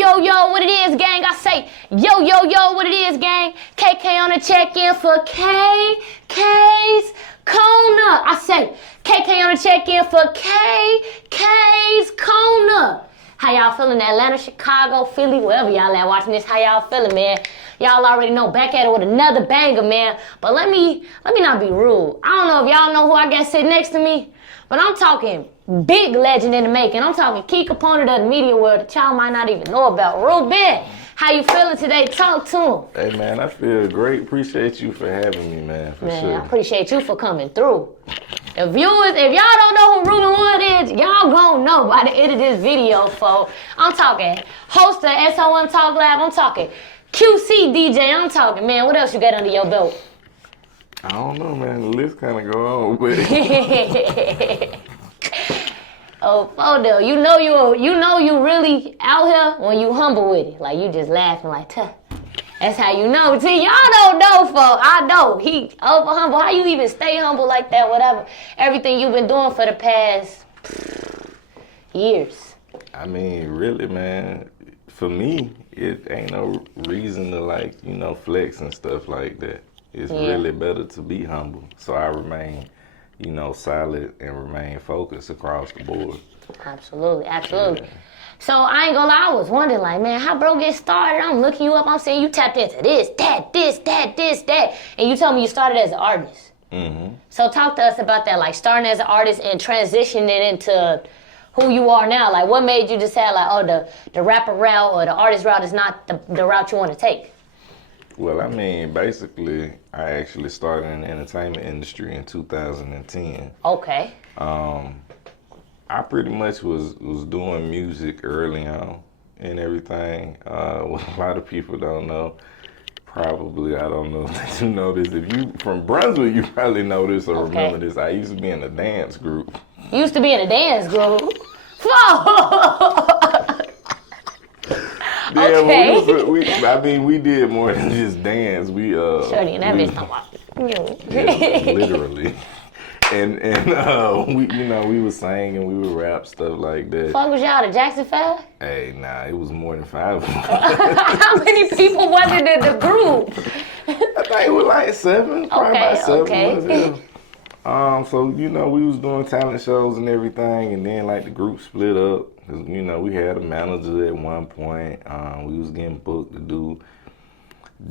yo, what it is, gang? I say, yo, what it is, gang? KK on the check-in for KK's Corner. I say, KK on the check-in for KK's Corner. How y'all feeling? Atlanta, Chicago, Philly, wherever y'all at watching this, how y'all feeling, man? Y'all already know, back at it with another banger, man. But let me not be rude. I don't know if y'all know who I got sitting next to me, but I'm talking big legend in the making. I'm talking key component of the media world that y'all might not even know about. Rueben, how you feeling today? Talk to him. Hey, man, I feel great. Appreciate you for having me, man, for sure. I appreciate you for coming through. If y'all don't know who Rueben Wood is, y'all gonna know by the end of this video, folks. I'm talking host of SOM Talk Lab. I'm talking QC DJ. I'm talking, man, what else you got under your belt? I don't know, man. The list kind of go on, but oh, Fodo, you know you really out here when you humble with it. Like you just laughing like, tuh. That's how you know. See, y'all don't know, folks. I know. He over humble. How you even stay humble like that? Whatever. Everything you've been doing for the past years. I mean, really, man. For me, it ain't no reason to flex and stuff like that. It's really better to be humble. So I remain, solid and remain focused across the board. Absolutely. Yeah. So I ain't gonna lie, I was wondering, like, man, how bro get started? I'm looking you up, I'm saying you tapped into this, that. And you told me you started as an artist. Mm-hmm. So talk to us about that, like starting as an artist and transitioning into who you are now. Like what made you decide like, oh, the rapper route or the artist route is not the route you want to take? Well, I mean, basically, I actually started in the entertainment industry in 2010. Okay. I pretty much was doing music early on and everything. What a lot of people don't know, probably, I don't know if you know this. If you from Brunswick, you probably know this or remember this. I used to be in a dance group. You used to be in a dance group? Yeah, okay. we did more than just dance. Shorty and that bitch talking about. Literally. And we would sing and we would rap, stuff like that. Fuck was y'all, the Jackson 5? Hey, nah, it was more than 5 of them. How many people was it in the group? I think it was like 7, probably about 7 okay. So, we was doing talent shows and everything, and then like the group split up. Cause, we had a manager at one point. We was getting booked to do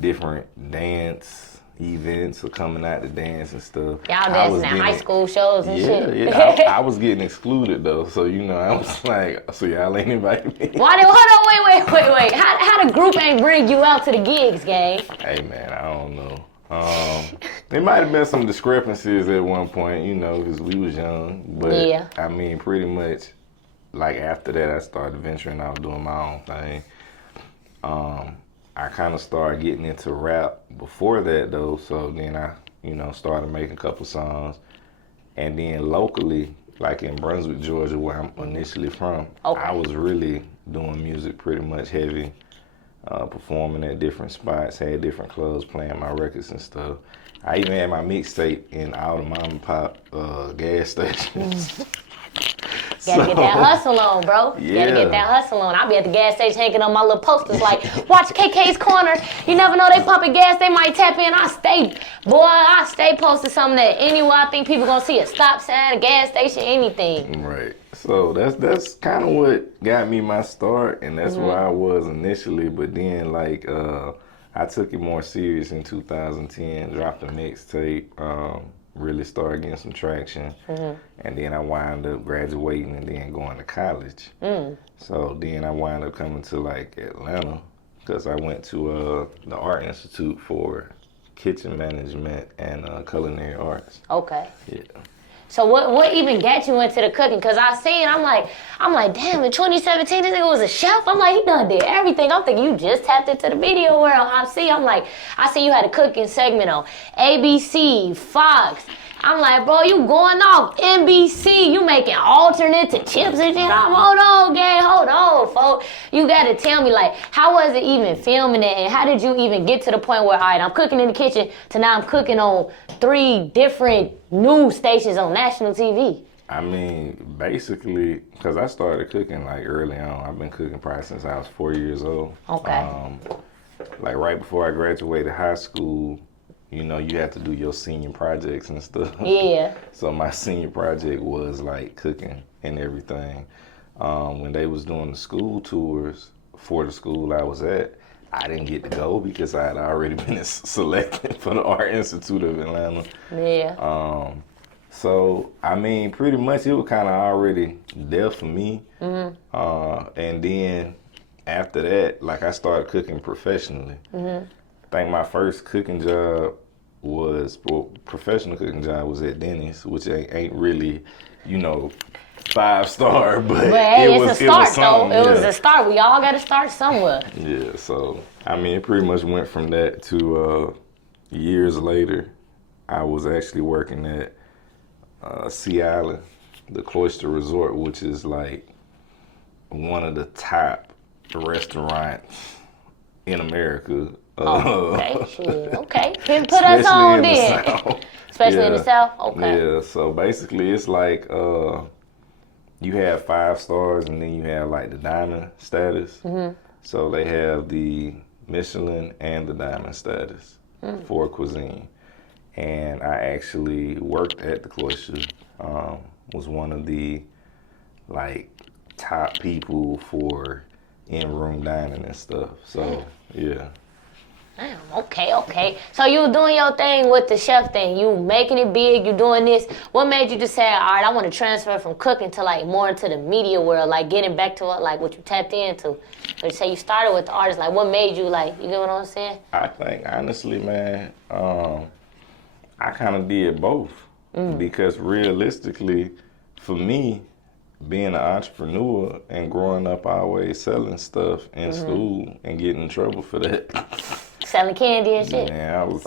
different dance events or coming out to dance and stuff. Y'all dancing at high school shows and shit. Yeah, I was getting excluded though, so I was like, so y'all ain't invited me. Hold on, wait. How the group ain't bring you out to the gigs, gang? Hey man, I don't know. There might have been some discrepancies at one point, because we was young. But yeah. I mean, pretty much, like after that, I started venturing out doing my own thing. I kind of started getting into rap before that though, so then I, started making a couple songs. And then locally, like in Brunswick, Georgia, where I'm initially from, I was really doing music pretty much heavy, performing at different spots, had different clubs playing my records and stuff. I even had my mixtape in all the mom and pop gas stations. Gotta get that hustle on, bro. Yeah. Gotta get that hustle on. I'll be at the gas station hanging on my little posters like, watch KK's Corner. You never know, they pumping gas, they might tap in. I stay posting something that anywhere I think people gonna see a stop sign, a gas station, anything. Right. So that's kind of what got me my start, and that's where I was initially. But then, I took it more serious in 2010, dropped a mixtape, really started getting some traction. And then I wound up graduating and then going to college. So then I wound up coming to Atlanta because I went to the Art Institute for Kitchen Management and Culinary Arts. Okay. Yeah. So what even got you into the cooking? Cause I'm like, damn, in 2017 this nigga was a chef. I'm like, he done did everything. I'm thinking you just tapped into the video world. I see you had a cooking segment on ABC, Fox. I'm like, bro, you going off NBC, you making alternate to chips and shit. Hold on, gang, hold on, folks. You gotta tell me, how was it even filming it, and how did you even get to the point where, all right, I'm cooking in the kitchen, to now I'm cooking on 3 different news stations on national TV? I mean, basically, because I started cooking like early on. I've been cooking probably since I was 4 years old. Okay. Like right before I graduated high school, you know, you have to do your senior projects and stuff. Yeah. So my senior project was like cooking and everything. When they was doing the school tours for the school I was at, I didn't get to go because I had already been selected for the Art Institute of Atlanta. Yeah. So, I mean, pretty much it was kind of already there for me. And then after that, like I started cooking professionally. I think my first cooking job was, well, professional cooking job was at Denny's, which ain't really, you know, 5-star, but hey, it was a start something, though. It was a start. We all got to start somewhere. Yeah, so I mean, it pretty much went from that to years later, I was actually working at Sea Island, the Cloister Resort, which is like one of the top restaurants in America. Okay. Can put us on then. Especially in the South? Okay. Yeah, so basically it's like you have 5 stars and then you have like the diamond status. So they have the Michelin and the diamond status for cuisine. And I actually worked at the Cloister, was one of the like top people for in-room dining and stuff. So yeah. Damn, okay. So you were doing your thing with the chef thing. You making it big, you doing this. What made you just say, all right, I want to transfer from cooking to like more into the media world, like getting back to like what you tapped into? But you say you started with the artist, like what made you like, you get what I'm saying? I think honestly, man, I kind of did both because realistically, for me, being an entrepreneur and growing up always selling stuff in school and getting in trouble for that. Selling candy and shit? Man, I was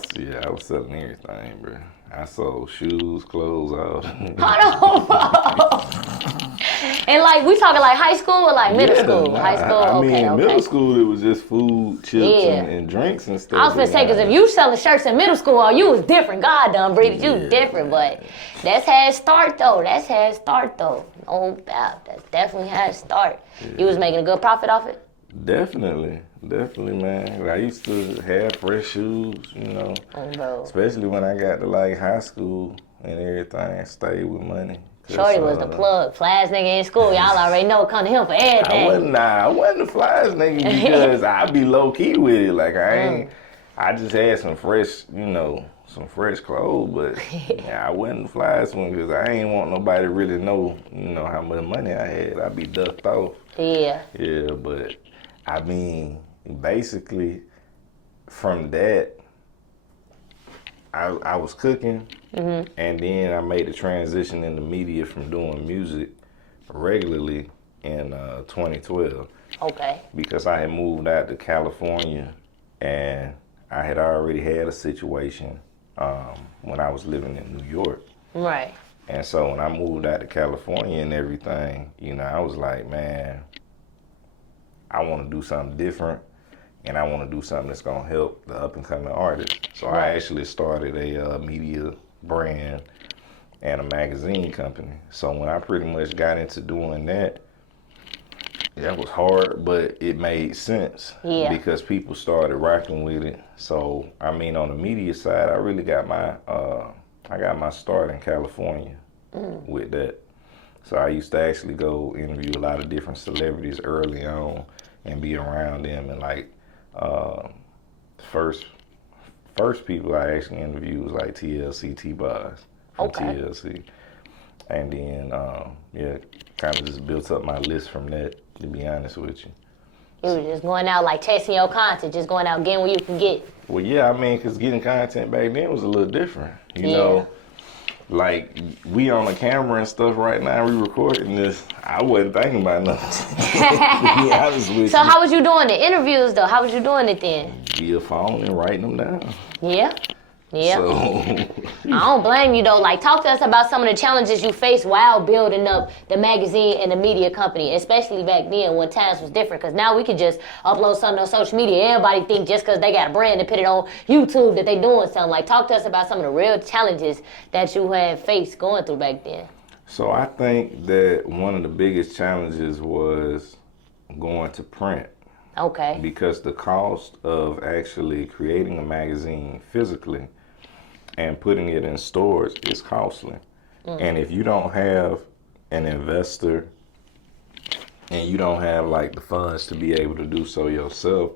selling everything, bro. I sold shoes, clothes, all. Hold on. And like, we talking like high school or like middle school? Nah, High school, I mean, okay. middle school, it was just food, chips, and drinks and stuff. I was gonna say, because if you selling shirts in middle school, you was different. God done breathed you different, but that's how it start though. No doubt. That's definitely how it start. Yeah. You was making a good profit off it? Definitely, man. I used to have fresh shoes, you know. Especially when I got to like high school and everything, stayed with money. Shorty was the plug, flies nigga in school. Y'all already know, come to him for everything. I wasn't the flies nigga because I be low key with it. Like I just had some fresh, you know, some fresh clothes, but I wasn't the flies one because I ain't want nobody to really know, you know, how much money I had. I be ducked off. Yeah, but I mean, basically, from that, I was cooking, and then I made the transition in the media from doing music regularly in 2012. Okay. Because I had moved out to California, and I had already had a situation when I was living in New York. Right. And so when I moved out to California and everything, you know, I was like, man, I want to do something different, and I want to do something that's going to help the up-and-coming artists. So I actually started a media brand and a magazine company. So when I pretty much got into doing that, that was hard, but it made sense because people started rocking with it. So, I mean, on the media side, I really got my start in California with that. So I used to actually go interview a lot of different celebrities early on and be around them. And like, first people I actually interviewed was like TLC T-Boz from TLC. And then, kind of just built up my list from that, to be honest with you. You were just going out like chasing your content, just going out getting what you can get. Well, yeah, I mean, because getting content back then was a little different. You know, like we on the camera and stuff right now, we recording this. I wasn't thinking about nothing. To be honest with you. So how was you doing the interviews though? How was you doing it then? Via phone and writing them down. Yeah. So, I don't blame you though. Like, talk to us about some of the challenges you faced while building up the magazine and the media company, especially back then when times was different. Because now we can just upload something on social media. Everybody think just because they got a brand and put it on YouTube that they doing something. Like, talk to us about some of the real challenges that you had faced going through back then. So I think that one of the biggest challenges was going to print. Okay. Because the cost of actually creating a magazine physically and putting it in stores is costly. And if you don't have an investor and you don't have like the funds to be able to do so yourself,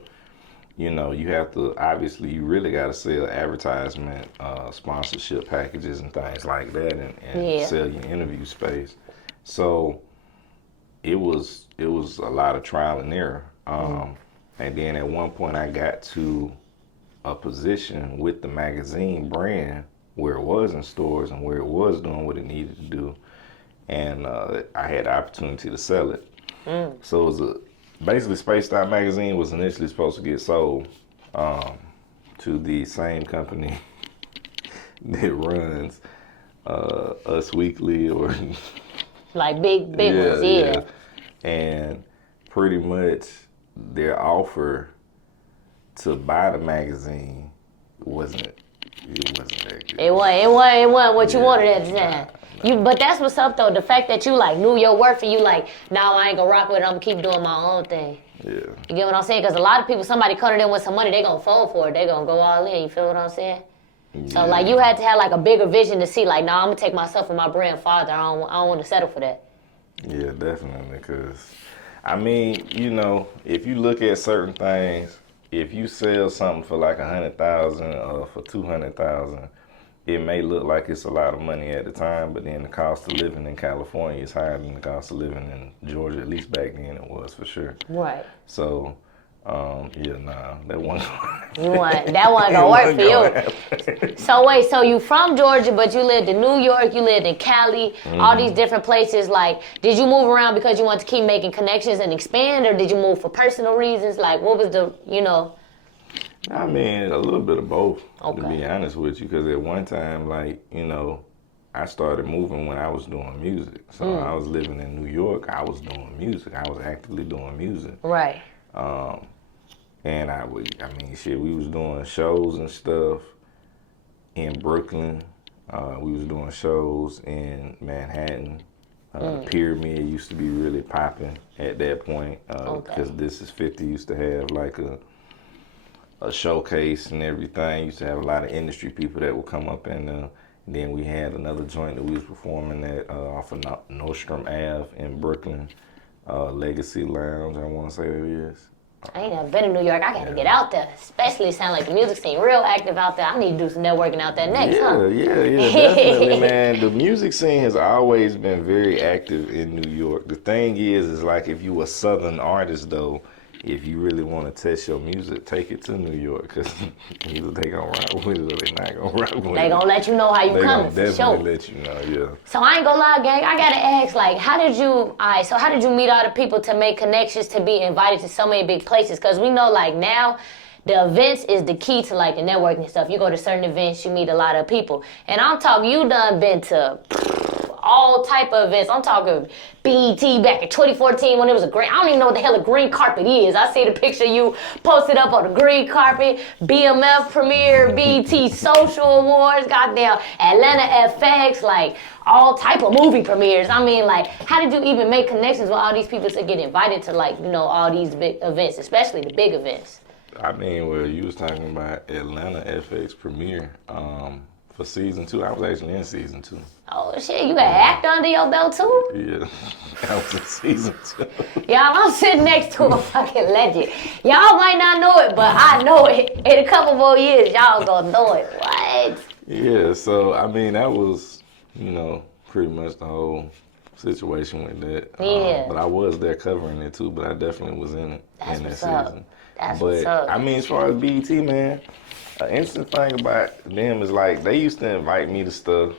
you know, you have to, obviously, you really got to sell advertisement, sponsorship packages and things like that, and sell your interview space. So it was a lot of trial and error. And then at one point I got to a position with the magazine brand where it was in stores and where it was doing what it needed to do. And I had the opportunity to sell it. So it was basically Spaced Out Magazine was initially supposed to get sold to the same company that runs Us Weekly or like big ones, yeah. And pretty much their offer to buy the magazine wasn't that good. It wasn't what you wanted at the time. But that's what's up though. The fact that you like knew your worth and you like, nah, I ain't gonna rock with it. I'm gonna keep doing my own thing. Yeah. You get what I'm saying? Because a lot of people, somebody coming in with some money, they gonna fold for it. They gonna go all in. You feel what I'm saying? Yeah. So like you had to have like a bigger vision to see like, nah, I'm gonna take myself and my brand farther. I don't want to settle for that. Yeah, definitely. Because I mean, you know, if you look at certain things, if you sell something for like 100,000 or for 200,000, it may look like it's a lot of money at the time, but then the cost of living in California is higher than the cost of living in Georgia, at least back then it was for sure. Right. So, that one. That one gonna work for you. So wait, so you from Georgia, but you lived in New York, you lived in Cali, all these different places. Like, did you move around because you wanted to keep making connections and expand, or did you move for personal reasons? Like, what was the, I mean, a little bit of both, to be honest with you, because at one time, like, I started moving when I was doing music. So I was living in New York, I was doing music. I was actively doing music. Right. And we was doing shows and stuff in Brooklyn. We was doing shows in Manhattan. The Pyramid used to be really popping at that point because This Is 50 used to have like a showcase and everything. Used to have a lot of industry people that would come up and then we had another joint that we was performing at off of Nostrum Ave in Brooklyn, Legacy Lounge, I want to say it is. I ain't never been to New York. I gotta get out there. Especially sound like the music scene real active out there. I need to do some networking out there next, Definitely, man. The music scene has always been very active in New York. The thing is like if you a Southern artist though, if you really want to test your music, take it to New York because either they gonna rock with it or they not gonna rock with it. They gonna let you know how you coming for sure. They gonna definitely let you know, yeah. So I ain't gonna lie, gang. I gotta ask, like, how did you meet all the people to make connections to be invited to so many big places? Because we know, like, now the events is the key to like the networking and stuff. You go to certain events, you meet a lot of people, and I'm talking, you done been to all type of events. I'm talking BET back in 2014 when it was I don't even know what the hell a green carpet is. I see the picture you posted up on the green carpet, BMF premiere, BET social awards, goddamn Atlanta FX, like all type of movie premieres. I mean, like, how did you even make connections with all these people to get invited to like, all these big events, especially the big events? I mean, well, you was talking about Atlanta FX premiere for season 2. I was actually in season 2. Oh shit, you got an actor under your belt too? Yeah, I was in season 2. Y'all, I'm sitting next to a fucking legend. Y'all might not know it, but I know it. In a couple more years, y'all gonna know it. What? Yeah, so I mean, that was, pretty much the whole situation with that. Yeah. But I was there covering it too, but I definitely was in it in that season. That's what's up. I mean, as far as BET, man, an interesting thing about them is like they used to invite me to stuff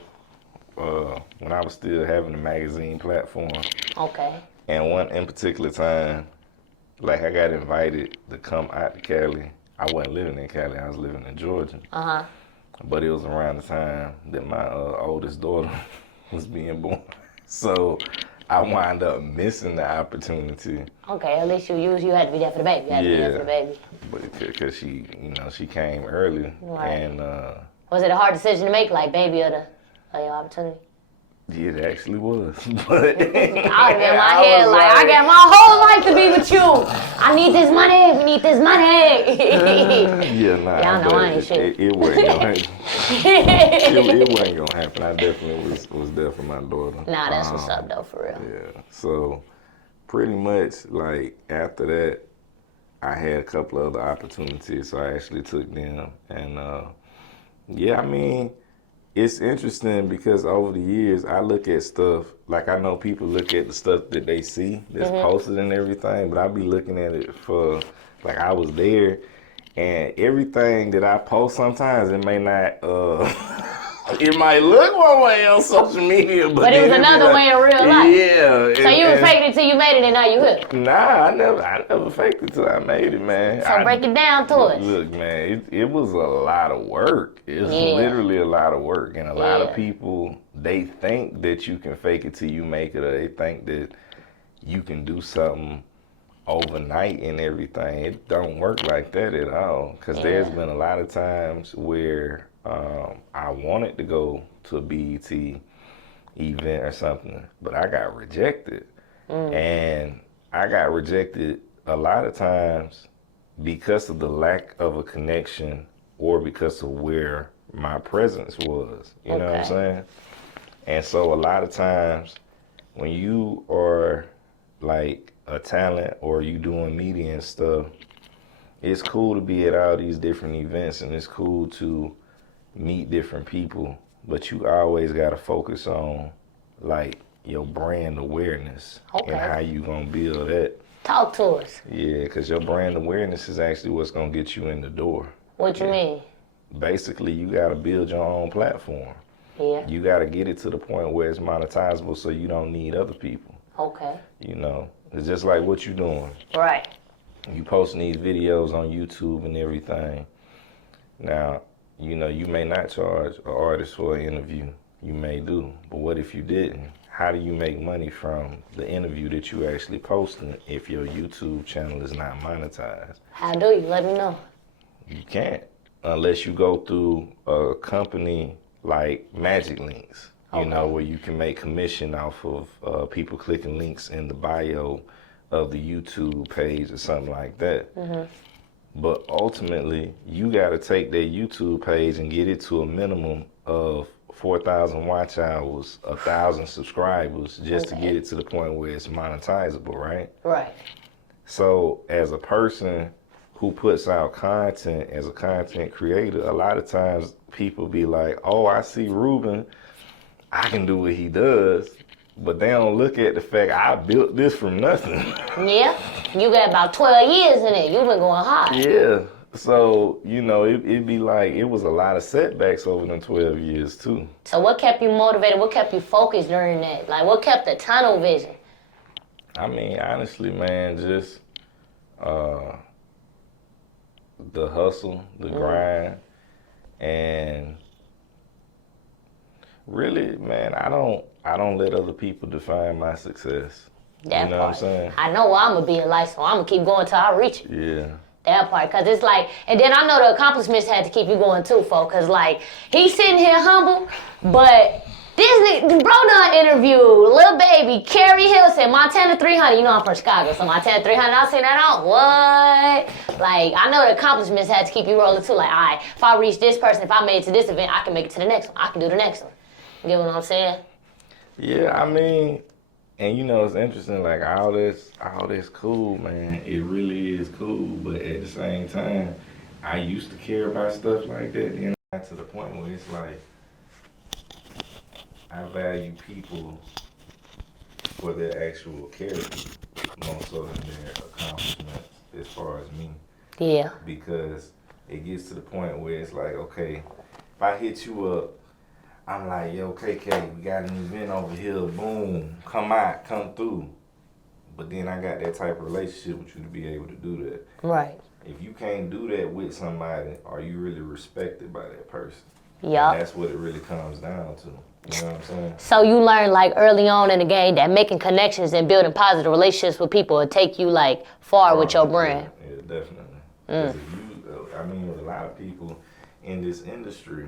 when I was still having a magazine platform. Okay. And one in particular time, like I got invited to come out to Cali. I wasn't living in Cali, I was living in Georgia. Uh-huh. But it was around the time that my oldest daughter was being born. So I wound up missing the opportunity. Okay, at least you had to be there for the baby. You had to be there for the baby. But because she came early. Right. And was it a hard decision to make, like baby or your opportunity? Yeah, it actually was. But I was in my head like, I got my whole life to be with you. I need this money. We need this money. yeah, nah. Y'all know I ain't shit. It wasn't gonna happen. it wasn't gonna happen. I definitely was there for my daughter. Nah, that's what's up though, for real. Yeah. So pretty much like after that, I had a couple other opportunities, so I actually took them. And yeah, I mean, it's interesting because over the years, I look at stuff, like I know people look at the stuff that they see that's posted and everything, but I be looking at it for, like I was there, and everything that I post sometimes, it may not, it might look one way on social media, but it was another way in real life. Yeah. So you was faking it till you made it and now you hooked? Nah, I never faked it till I made it, man. So break it down to us. Look, man, it was a lot of work. It's literally a lot of work. And a lot of people, they think that you can fake it till you make it, or they think that you can do something overnight and everything. It don't work like that at all. Because there's been a lot of times where I wanted to go to a BET event or something, but I got rejected. And I got rejected a lot of times because of the lack of a connection or because of where my presence was. You know what I'm saying? And so a lot of times when you are like a talent or you doing media and stuff, it's cool to be at all these different events and it's cool to meet different people, but you always got to focus on like your brand awareness and how you gonna build that. Talk to us. Yeah, because your brand awareness is actually what's gonna get you in the door. What you mean? Basically, you got to build your own platform. Yeah. You got to get it to the point where it's monetizable so you don't need other people. Okay. You know, it's just like what you doing. Right. You posting these videos on YouTube and everything. Now, you know, you may not charge an artist for an interview. You may do. But what if you didn't? How do you make money from the interview that you actually posting if your YouTube channel is not monetized? How do you? Let me know. You can't unless you go through a company like Magic Links, you know, where you can make commission off of people clicking links in the bio of the YouTube page or something like that. But ultimately, you got to take that YouTube page and get it to a minimum of 4,000 watch hours, 1,000 subscribers, just to get it to the point where it's monetizable, right? Right. So as a person who puts out content, as a content creator, a lot of times people be like, oh, I see Rueben, I can do what he does. But they don't look at the fact I built this from nothing. Yeah, you got about 12 years in it. You've been going hard. Yeah. So, you know, it'd be like, it was a lot of setbacks over them 12 years too. So what kept you motivated? What kept you focused during that? Like, what kept the tunnel vision? I mean, honestly, man, just the hustle, the grind, and really, man, I don't let other people define my success. That you know part. what I'm saying? I know I'm going to be in life, so I'm going to keep going till I reach it. Yeah. That part, because it's like, and then I know the accomplishments had to keep you going too, folks, because like, he's sitting here humble, but this bro done interviewed Lil Baby, Carrie Hilson, Montana 300. You know I'm from Chicago, so Montana 300, I seen that on. What? Like, I know the accomplishments had to keep you rolling too. Like, all right, if I reach this person, if I made it to this event, I can make it to the next one. I can do the next one. You get what I'm saying? Yeah, I mean, and you know, it's interesting, like all this cool, man. It really is cool, but at the same time, I used to care about stuff like that. Then I got to the point where it's like, I value people for their actual character more so than their accomplishments as far as me. Yeah. Because it gets to the point where it's like, okay, if I hit you up, I'm like, yo, KK, we got an event over here, boom, come out, come through. But then I got that type of relationship with you to be able to do that. Right. If you can't do that with somebody, are you really respected by that person? Yeah. That's what it really comes down to. You know what I'm saying? So you learned like early on in the game that making connections and building positive relationships with people will take you like far with your brand. Yeah, definitely. 'Cause if you, I mean, a lot of people in this industry,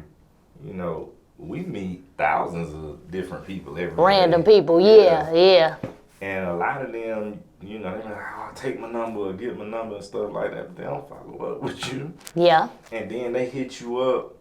you know, we meet thousands of different people every Random day. people, yeah. And a lot of them, you know, they're like, oh, I'll take my number or get my number and stuff like that. But they don't follow up with you. Yeah. And then they hit you up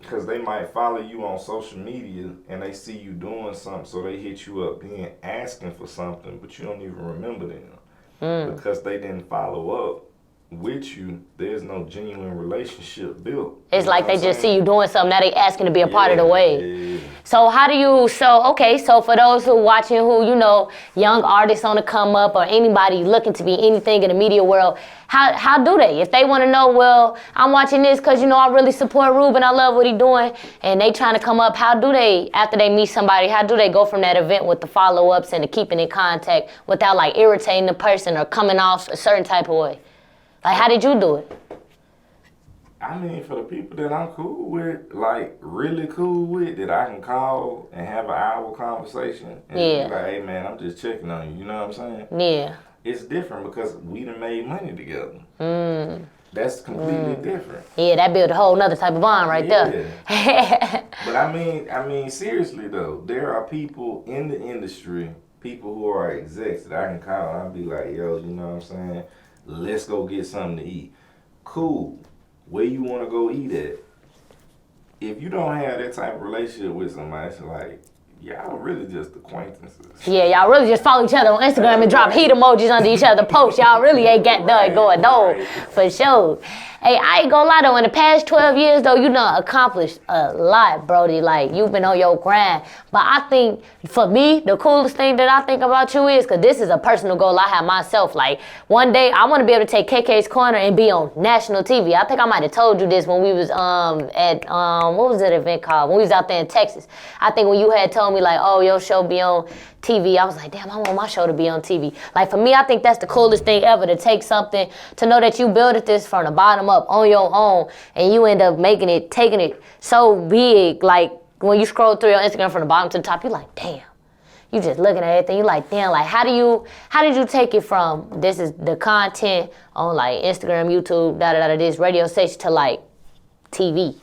because they might follow you on social media and they see you doing something. So they hit you up then asking for something, but you don't even remember them. Because they didn't follow up with you, there's no genuine relationship built. It's like they just see you doing something, now they asking to be a part of the Yeah. way. So how do you, so for those who watching who, you know, young artists on the come up or anybody looking to be anything in the media world, how do they? If they want to know, well, I'm watching this because, you know, I really support Rueben, I love what he doing, and they trying to come up, how do they, after they meet somebody, how do they go from that event with the follow-ups and the keeping in contact without like irritating the person or coming off a certain type of way? Like, how did you do it? I mean, for the people that I'm cool with, like really cool with, that I can call and have an hour conversation and be like, hey man, I'm just checking on you, you know what I'm saying? Yeah. It's different because we done made money together. That's completely different. Yeah, that built a whole nother type of bond right there. But I mean, seriously though, there are people in the industry, people who are execs that I can call and I'll be like, yo, you know what I'm saying? Let's go get something to eat. Cool. Where you want to go eat at? If you don't have that type of relationship with somebody, it's like, y'all really just acquaintances. Yeah, y'all really just follow each other on Instagram and drop heat emojis under each other's posts. Y'all really ain't got nothing going on, for sure. Hey, I ain't gonna lie though, in the past 12 years though, you done accomplished a lot, Brody. Like, you've been on your grind. But I think, for me, the coolest thing that I think about you is, because this is a personal goal I have myself, like, one day I want to be able to take KK's Corner and be on national TV. I think I might have told you this when we was at, what was that event called? When we was out there in Texas. I think when you had told me, like, oh, your show be on TV, I was like, damn, I want my show to be on TV. Like, for me, I think that's the coolest thing ever, to take something, to know that you built this from the bottom up on your own, and you end up making it, taking it so big. Like, when you scroll through your Instagram from the bottom to the top, you're like, damn. You just looking at everything, you're like, damn, like, how did you take it from, this is the content on, like, Instagram, YouTube, this radio station, to, like, TV?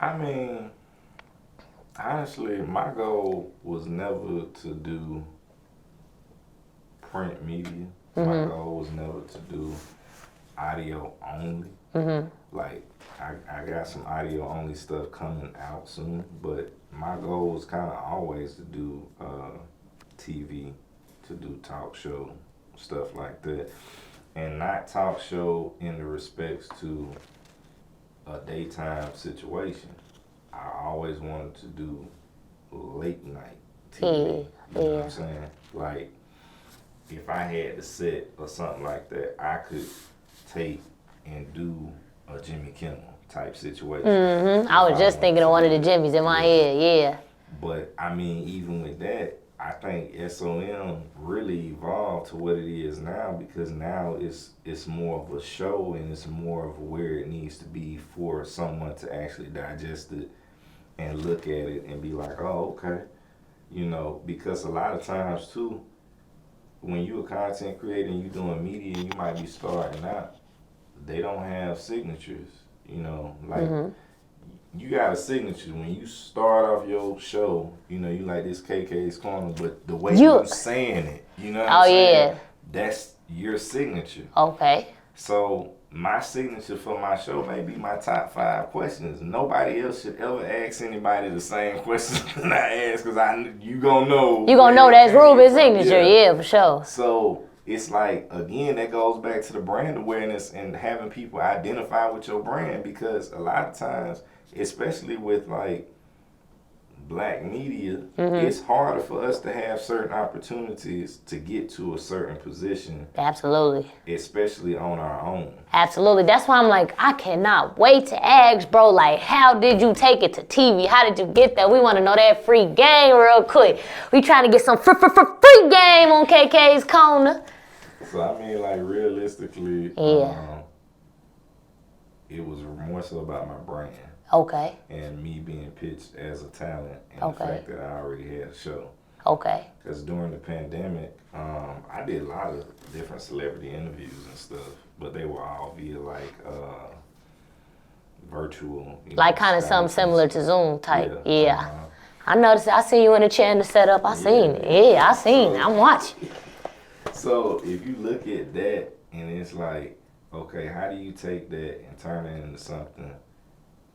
I mean, honestly, my goal was never to do print media. My goal was never to do audio only. Like, I got some audio only stuff coming out soon, but my goal was kind of always to do TV, to do talk show, stuff like that. And not talk show in the respects to a daytime situation. I always wanted to do late night TV. You know what I'm saying? Like, if I had to set or something like that, I could take and do a Jimmy Kimmel type situation. I was just thinking of one of the Jimmys in my head, yeah. But I mean, even with that, I think SOM really evolved to what it is now, because now it's more of a show and it's more of where it needs to be for someone to actually digest it and look at it and be like, oh, okay. You know, because a lot of times too, when you a content creator and you doing media, you might be starting out, they don't have signatures, you know, like you got a signature when you start off your show, you know, you like this KK's Corner, but the way you saying it, you know what I'm saying? That's your signature. Okay. So my signature for my show may be my top 5 questions. Nobody else should ever ask anybody the same questions that I ask, because you gonna know. You gonna know that's Ruben's signature, yeah, for sure. So it's like, again, that goes back to the brand awareness and having people identify with your brand, because a lot of times, especially with like black media, it's harder for us to have certain opportunities to get to a certain position. Absolutely. Especially on our own. Absolutely. That's why I'm like, I cannot wait to ask, bro, like, how did you take it to TV? How did you get that? We want to know that free game real quick. We trying to get some free game on KK's Corner. So, I mean, like, realistically, it was more so about my brand. Okay. And me being pitched as a talent, and the fact that I already had a show. Okay. Because during the pandemic, I did a lot of different celebrity interviews and stuff, but they were all via like virtual. Like kind of something similar to Zoom type. Yeah. I noticed. I seen you in the chair in the setup. I seen it. Yeah, I seen it. I'm watching. So if you look at that and it's like, okay, how do you take that and turn it into something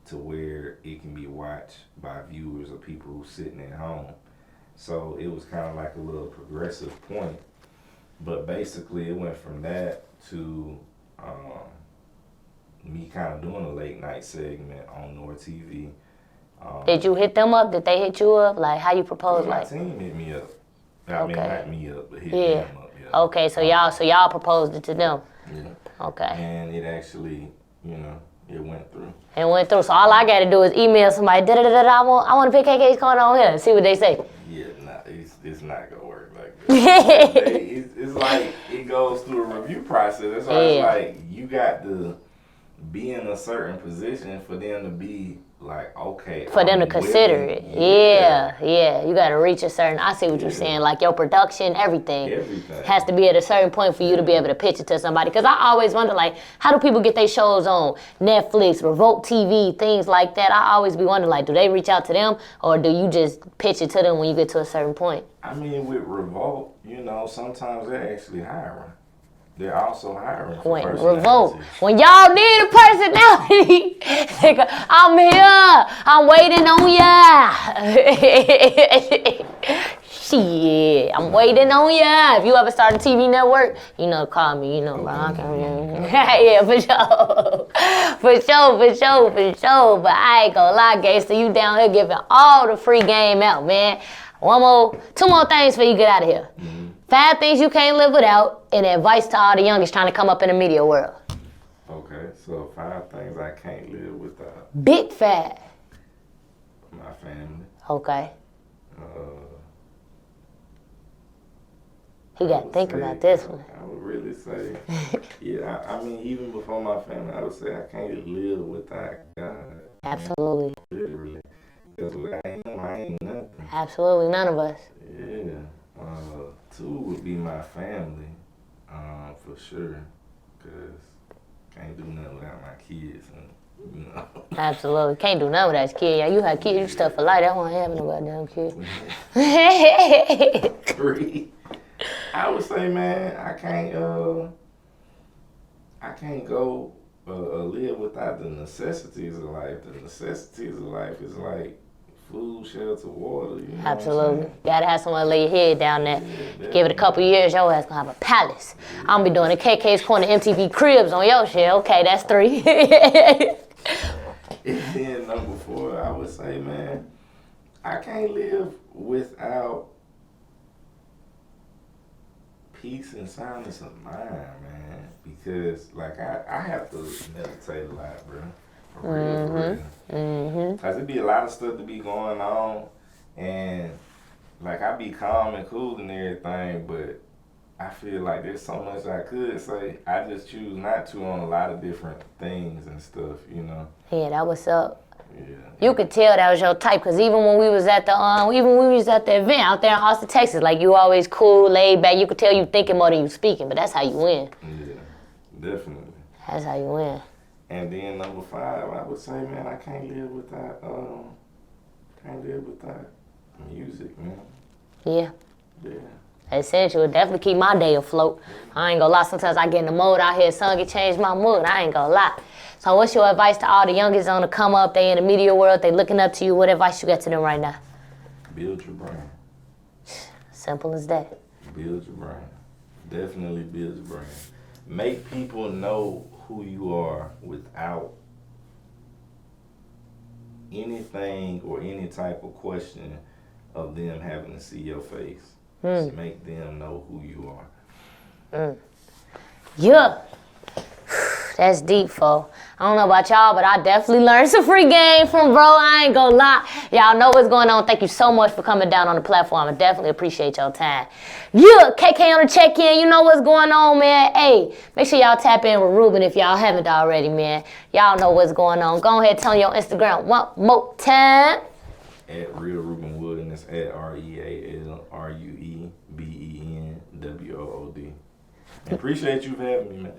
to where it can be watched by viewers or people who sitting at home? So it was kind of like a little progressive point. But basically it went from that to me kind of doing a late night segment on North TV. Did you hit them up? Did they hit you up? Like how you propose? My Like team hit me up. I mean, not me up, but hit yeah. them up. Yeah. Okay, so y'all proposed it to them. Yeah. Okay. And it actually, you know, it went through. It went through. So all I got to do is email somebody. I want to pick KK's corner on here and see what they say. Yeah, nah, it's not gonna work like that. It's like it goes through a review process. So it's like you got to be in a certain position for them to be like, okay. For them to consider it. Yeah. You got to reach a certain, I see what you're saying. Like your production, everything has to be at a certain point for you to be able to pitch it to somebody. Because I always wonder, like, how do people get their shows on Netflix, Revolt TV, things like that? I always be wondering, like, do they reach out to them or do you just pitch it to them when you get to a certain point? I mean, with Revolt, you know, sometimes they're actually hiring. They're also hiring for Revolt. When y'all need a personality, I'm here. I'm waiting on ya. Shit, I'm waiting on ya. If you ever start a TV network, you know, call me. You know, bro. Yeah, for sure. But I ain't gonna lie, gangsta. You down here giving all the free game out, man. Two more things before you get out of here. 5 things you can't live without, and advice to all the youngest trying to come up in the media world. Okay, so 5 things I can't live without. Big 5. My family. Okay. He got to think about this one. I would really say, I mean, even before my family, I would say I can't live without God. Absolutely. Literally. Because without him, I ain't nothing. Absolutely, none of us. Yeah. 2 would be my family, for sure, because can't do nothing without my kids, and, you know. Absolutely, can't do nothing without your kid. Yeah, you have kids, you stuff for life. That's why I ain't having no goddamn kid. 3, I would say, man, I can't go live without the necessities of life. The necessities of life is like food, shelter, water. You know. Absolutely. Gotta have someone to lay your head down there. Give it a couple years, your ass gonna have a palace. I'm gonna be doing the KK's Corner MTV Cribs on your shit. Okay, that's 3. And then number 4, I would say, man, I can't live without peace and soundness of mind, man. Because, like, I have to meditate a lot, bro. For real. Cause it be a lot of stuff to be going on, and like I be calm and cool and everything, but I feel like there's so much I could say. I just choose not to on a lot of different things and stuff, you know. Yeah, that was up. Yeah. You could tell that was your type, cause even when we was at the event out there in Austin, Texas, like you always cool, laid back. You could tell you thinking more than you speaking, but that's how you win. Yeah, definitely. That's how you win. And then number 5, I would say, man, I can't live without music, man. Yeah. Yeah. Essential. It definitely keep my day afloat. I ain't gonna lie. Sometimes I get in the mode out here, son, can change my mood. I ain't gonna lie. So what's your advice to all the youngest on the come up? They in the media world. They looking up to you. What advice you got to them right now? Build your brain. Simple as that. Build your brain. Definitely build your brain. Make people know who you are without anything or any type of question of them having to see your face. Just make them know who you are. Yeah. That's deep, fo. I don't know about y'all, but I definitely learned some free game from bro. I ain't gonna lie. Y'all know what's going on. Thank you so much for coming down on the platform. I definitely appreciate y'all time. Yeah, KK on the check-in. You know what's going on, man. Hey, make sure y'all tap in with Rueben if y'all haven't already, man. Y'all know what's going on. Go ahead, tell your Instagram one more time. At Real Rueben Wood, and it's at RealRuebenWood. Appreciate you for having me, man.